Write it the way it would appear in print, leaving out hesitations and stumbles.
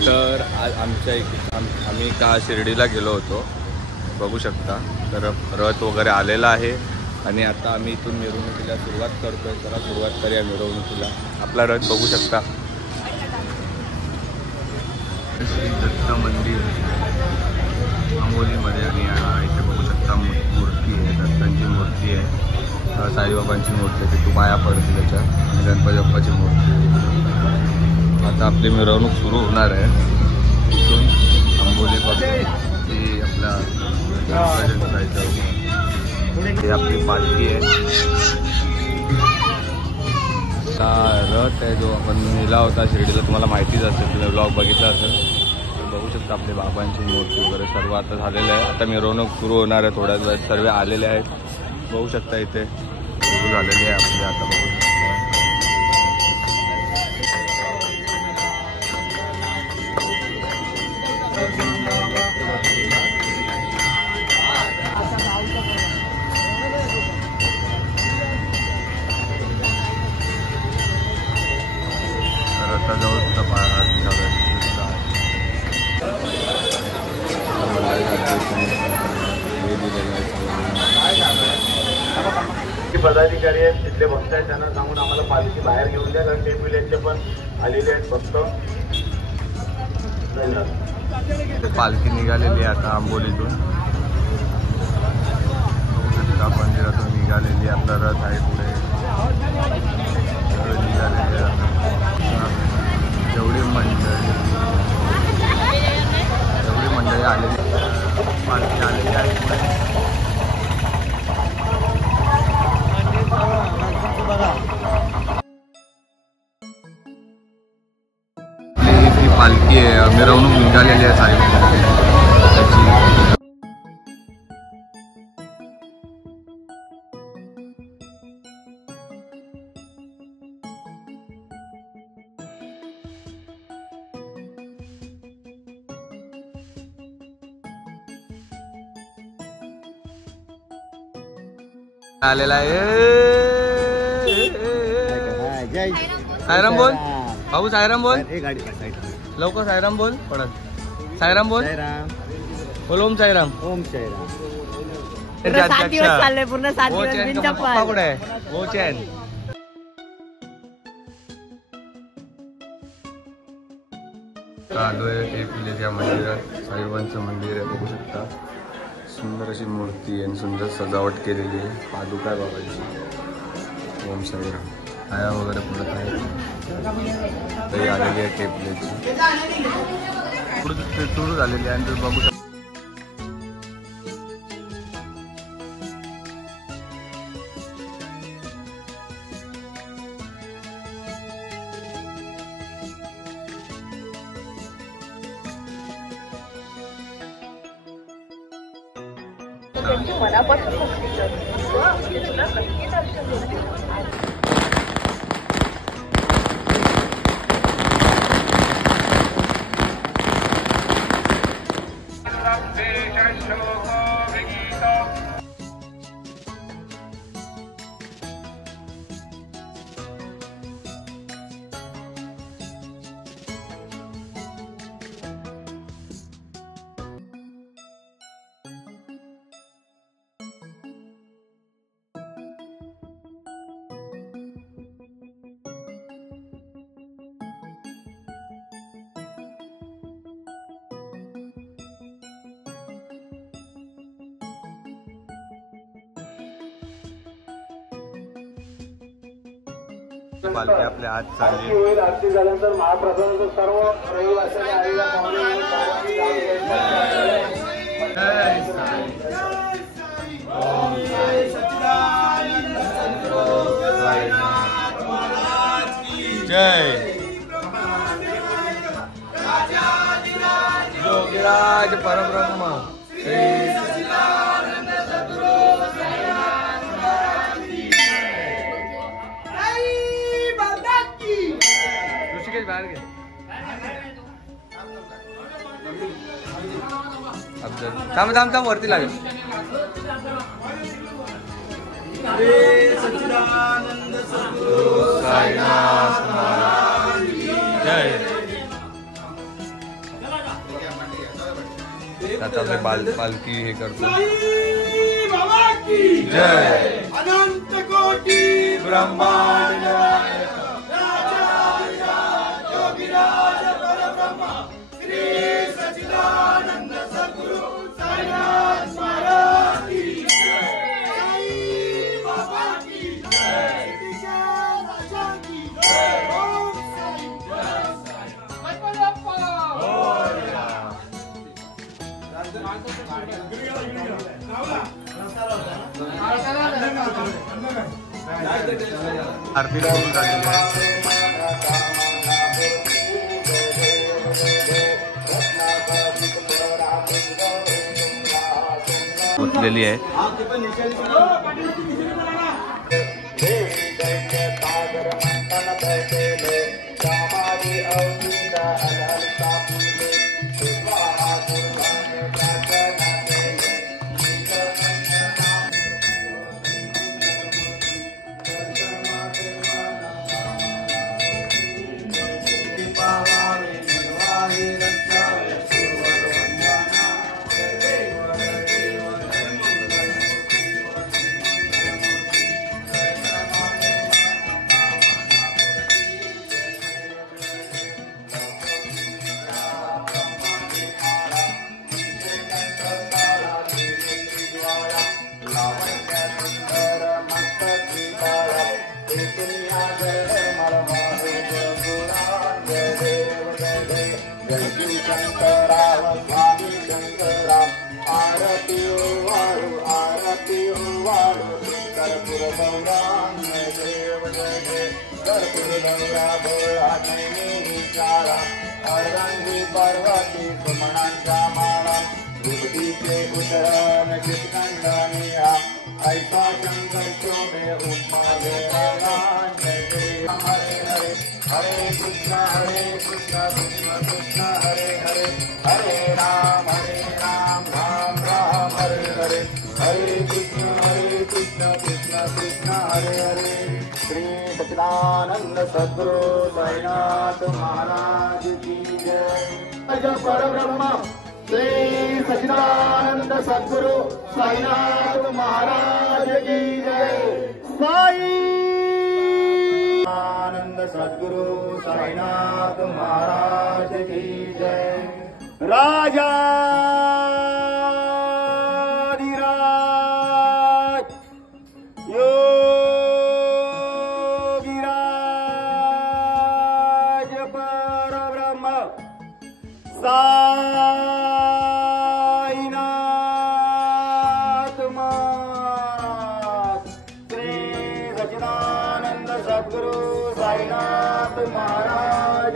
तर आज आम्ही का शिर्डीला गेलो होतो, बघू शकता. तर रथ वगैरे आलेला आहे आणि आता आम्ही इथून मिरवणुकीला सुरुवात करतोय. चला सुरुवात करूया मिरवणुकीला. आपला रथ बघू शकता. श्री दत्त मंदिर आंबोलीमध्ये आणि इथे बघू शकता मूर्ती आहे, दत्तांची मूर्ती आहे, साईबाबांची मूर्ती आहे, तिथून पाया पडते त्याच्यात, आणि गणपती बाप्पाची मूर्ती आहे. आता आपली मिरवणूक सुरू होणार आहे तिथून आंबोलीपासून ती आपल्या हे आपली पालखी आहे. रथ आहे जो आपण नेला होता शिर्डीला, तुम्हाला माहितीच असेल, तुम्ही ब्लॉग बघितला असेल. बघू शकता आपले बाबांची मूर्ती वगैरे सर्व आता झालेलं आहे. आता मिरवणूक सुरू होणार आहे थोड्याच वेळात. सर्व आलेले आहेत, बघू शकता इथे सुरू झालेली आहे आपली. आता बघू शकता रथाजवळ सुद्धा पदाधिकारी आहेत, तिथले भक्त आहेत, त्यांना सांगून आम्हाला पालखी बाहेर घेऊन द्या, कारण टेम्पल्यांचे पण आलेले आहेत भक्त. पालखी निघालेली आहे आता आंबोलीतून. मंदिरातून निघालेली. आपला रथ आहे पुढे निघालेली आहे. जेवढी मंडळी आलेली, पालखी आलेली आहे पुढे. पालखी आहे, मिरवणूक निघालेली आहे साईबाबांची. आलेला आहे. सायराम बोल भाऊ, सायराम बोल लवकर, सायराम बोल पडत, सायराम बोल, बोल ओम साईराम. ओम साईराम. पूर्ण 7 दिवस पप्पा कुठे आहे? हो चैन. आलोय टेपीच्या मंदिरात. साईबाबांचं मंदिर आहे, बघू शकता. सुंदर अशी मूर्ती आहे, सुंदर सजावट केलेली आहे. पादुका बाबाची. ओम साईराम. आया वगैरे पडत आहे. तरी आलेली आहे टेपलेची. पुढे सुरू झालेली आहे आणि तुम्ही बघू शकता. मनापासून भक्ती करतो व आपली तुला नक्की दर्शन देतो. पालखी आपल्या आज चालली. आरती झाल्यानंतर महाप्रसादाचं सर्व रहिवाशांनी आलेल्या जय योगीराज परब्रह्म बाहर गए. थांब थांब थांब वरती लागेल. सच्चिदानंद सद्गुरु साईनाथ महाराज जय. आता आपले पालखी हे करतो. जय अनंत कोटी ब्रह्मांड योगीराज परब्रह्म श्री सच्चिदानंद सद्गुरु साईनाथ महाराज की जय. साई बाबा की जय. राजा की जय. ओम साई जय. गणपती बाप्पा मोरया. आरती सुरू झालेली आहे. उठलेली आहे. पार्वती सुमनांचा माळा बुद्धीचे उतरण चित्तंडनिया ऐसा शंकर शोभे उन्मादे हरे हरे हरे कृष्ण कृष्ण कृष्ण हरे हरे हरे राम राम राम हरे हरे हरे कृष्ण कृष्ण कृष्ण हरे हरे. श्री सच्चिदानंद सद्गुरु साईनाथ महाराज की जय. परब्रह्म श्री सच्चिदानंद सद्गुरु साईनाथ महाराज की जय. साई आनंद सद्गुरु साईनाथ महाराज की जय. राजाधिराज योगीराज परब्रह्म साईनाथ महाराज श्री सच्चिदानंद सद्गुरु साईनाथ महाराज